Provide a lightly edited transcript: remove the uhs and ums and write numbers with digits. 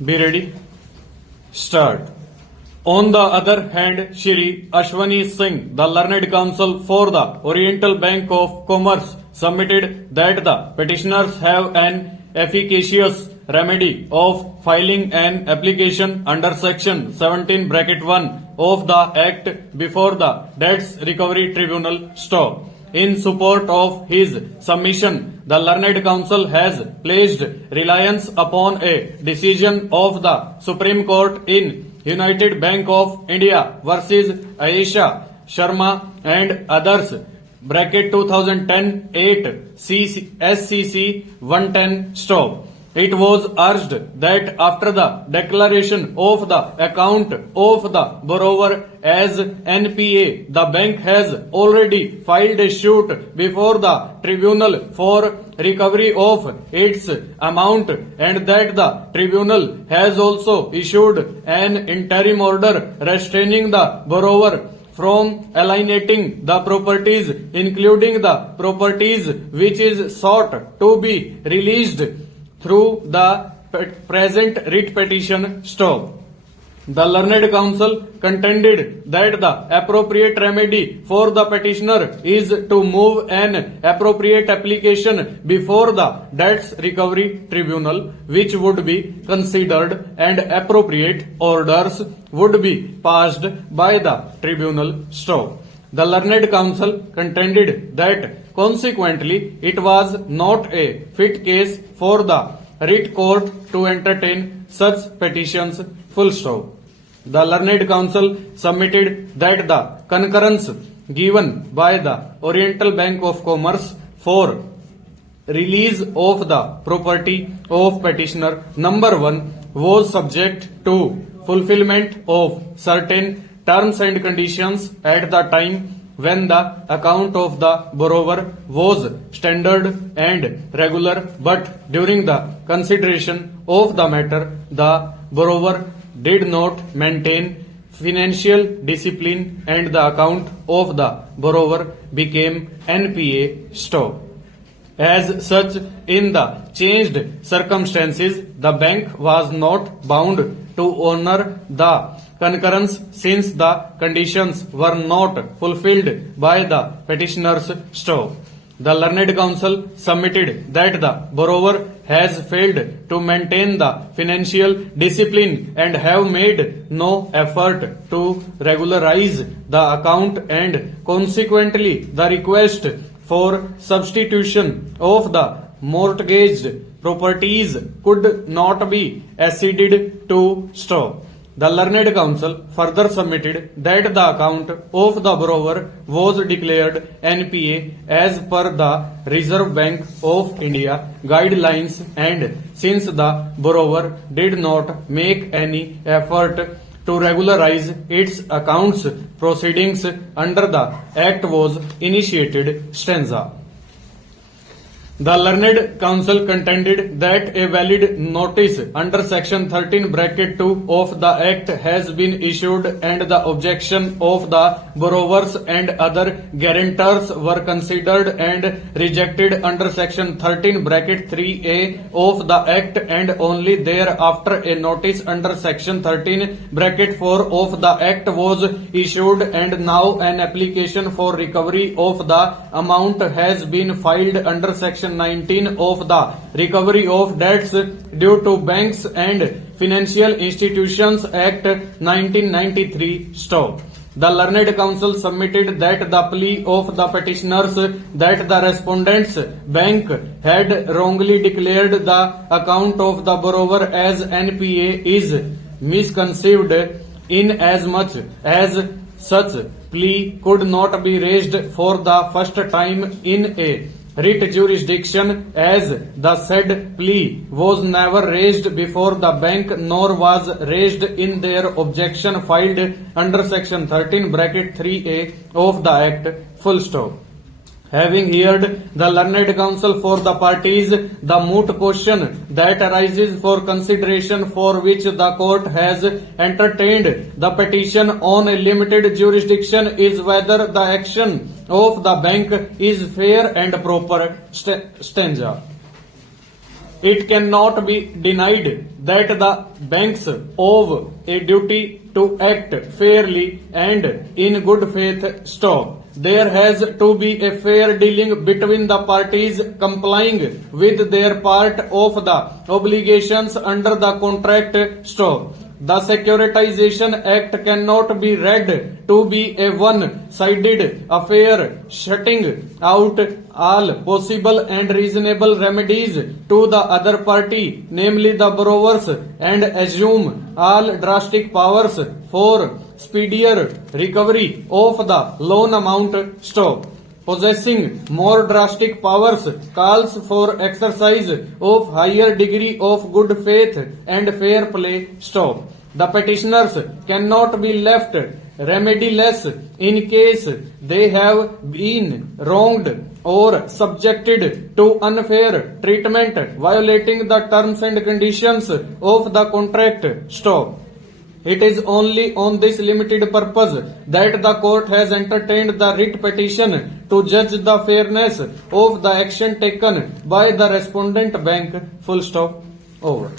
Be ready. Start. On the other hand, Shri Ashwani Singh, the learned counsel for the Oriental Bank of Commerce, submitted that the petitioners have an efficacious remedy of filing an application under section 17(1) of the Act before the Debts Recovery Tribunal (STO). In support of his submission, the learned counsel has placed reliance upon a decision of the Supreme Court in United Bank of India versus Ayesha Sharma and others (2010-8 SCC 110 STO). It was urged that after the declaration of the account of the borrower as NPA, the bank has already filed a suit before the tribunal for recovery of its amount, and that the tribunal has also issued an interim order restraining the borrower from alienating the properties, including the properties which is sought to be released through the present writ petition (STO). The learned counsel contended that the appropriate remedy for the petitioner is to move an appropriate application before the Debts Recovery Tribunal, which would be considered, and appropriate orders would be passed by the tribunal (STO). The learned counsel contended that consequently it was not a fit case for the writ court to entertain such petitions (full stop). The learned counsel submitted that the concurrence given by the Oriental Bank of Commerce for release of the property of petitioner number 1 was subject to fulfillment of certain terms and conditions at the time when the account of the borrower was standard and regular, but during the consideration of the matter, the borrower did not maintain financial discipline and the account of the borrower became NPA (STO). As such, in the changed circumstances, the bank was not bound to honor the concurrence since the conditions were not fulfilled by the petitioner's (STO). The learned counsel submitted that the borrower has failed to maintain the financial discipline and have made no effort to regularize the account, and consequently the request for substitution of the mortgaged properties could not be acceded to (STO). The learned counsel further submitted that the account of the borrower was declared NPA as per the Reserve Bank of India guidelines, and since the borrower did not make any effort to regularize its accounts, proceedings under the Act was initiated (stanza). The learned counsel contended that a valid notice under section 13(2) of the Act has been issued, and the objection of the borrowers and other guarantors were considered and rejected under section 13(3)(a) of the Act, and only thereafter a notice under section 13(4) of the Act was issued, and now an application for recovery of the amount has been filed under section 19 of the Recovery of Debts Due to Banks and Financial Institutions Act 1993 (STO). The learned counsel submitted that the plea of the petitioners that the respondent's bank had wrongly declared the account of the borrower as NPA is misconceived, inasmuch as such plea could not be raised for the first time in a writ jurisdiction, as the said plea was never raised before the bank nor was raised in their objection filed under section 13(3)(a) of the Act (full stop). Having heard the learned counsel for the parties, the moot question that arises for consideration, for which the court has entertained the petition on a limited jurisdiction, is whether the action of the bank is fair and proper (stanza). It cannot be denied that the banks owe a duty to act fairly and in good faith. Stop. There has to be a fair dealing between the parties complying with their part of the obligations under the contract. Stop. The Securitization Act cannot be read to be a one-sided affair, shutting out all possible and reasonable remedies to the other party, namely the borrowers, and assume all drastic powers for speedier recovery of the loan amount. Stop. Possessing more drastic powers calls for exercise of higher degree of good faith and fair play. Stop. The petitioners cannot be left remediless in case they have been wronged or subjected to unfair treatment violating the terms and conditions of the contract. Stop. It is only on this limited purpose that the court has entertained the writ petition to judge the fairness of the action taken by the respondent bank. Full stop. Over.